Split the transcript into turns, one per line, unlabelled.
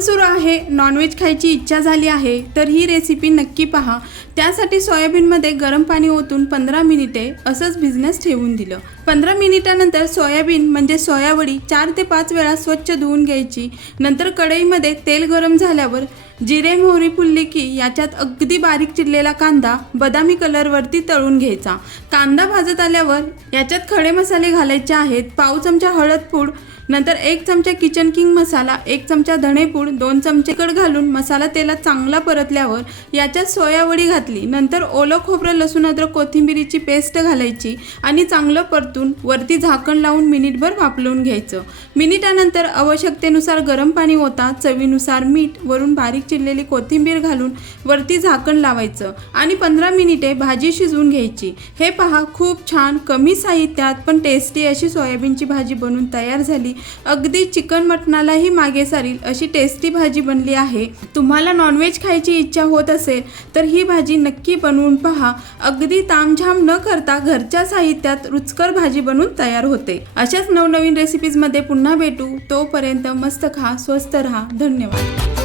सुरू आहे नॉनव्हेज खायची इच्छा झाली आहे तर ही रेसिपी नक्की पहा. त्यासाठी सोयाबीनमध्ये गरम पाणी ओतून पंधरा मिनिटे असंच भिजण्यास ठेवून दिलं. पंधरा मिनिटानंतर सोयाबीन म्हणजे सोयावडी चार ते पाच वेळा स्वच्छ धुवून घ्यायची. नंतर कढईमध्ये तेल गरम झाल्यावर जिरे मोहरी फुलली की याच्यात अगदी बारीक चिरलेला कांदा बदामी कलरवरती तळून घ्यायचा. कांदा भाजत आल्यावर याच्यात खडे मसाले घालायचे आहेत. पाव चमचा हळद पूड नंतर एक चमचा किचन किंग मसाला एक चमचा धणेपूड दोन चमचे कड घालून मसाला तेलात चांगला परतल्यावर याच्यात सोयावडी घातली. नंतर ओलं खोबरं लसूण अद्रक कोथिंबिरीची पेस्ट घालायची आणि चांगलं परतून वरती झाकण लावून मिनिटभर वापरून घ्यायचं. मिनिटानंतर आवश्यकतेनुसार गरम पाणी ओता चवीनुसार मीठ वरून बारीक चिरलेली कोथिंबीर घालून वरती झाकण लावायचं आणि पंधरा मिनिटे भाजी शिजवून घ्यायची. हे पहा खूप छान कमी साहित्यात पण टेस्टी अशी सोयाबीनची भाजी बनून तयार झाली. अगदी चिकन मटणालाही मागे सारील अशी टेस्टी भाजी बनली आहे. तुम्हाला नॉनव्हेज खायची इच्छा होत असेल तर ही भाजी नक्की बनवून पहा. अगदी तामझाम न करता घरच्या साहित्यात रुचकर भाजी बनवून तयार होते. अशाच नवनवीन रेसिपीजमध्ये पुन्हा भेटू. तोपर्यंत मस्त खा स्वस्त रहा. धन्यवाद.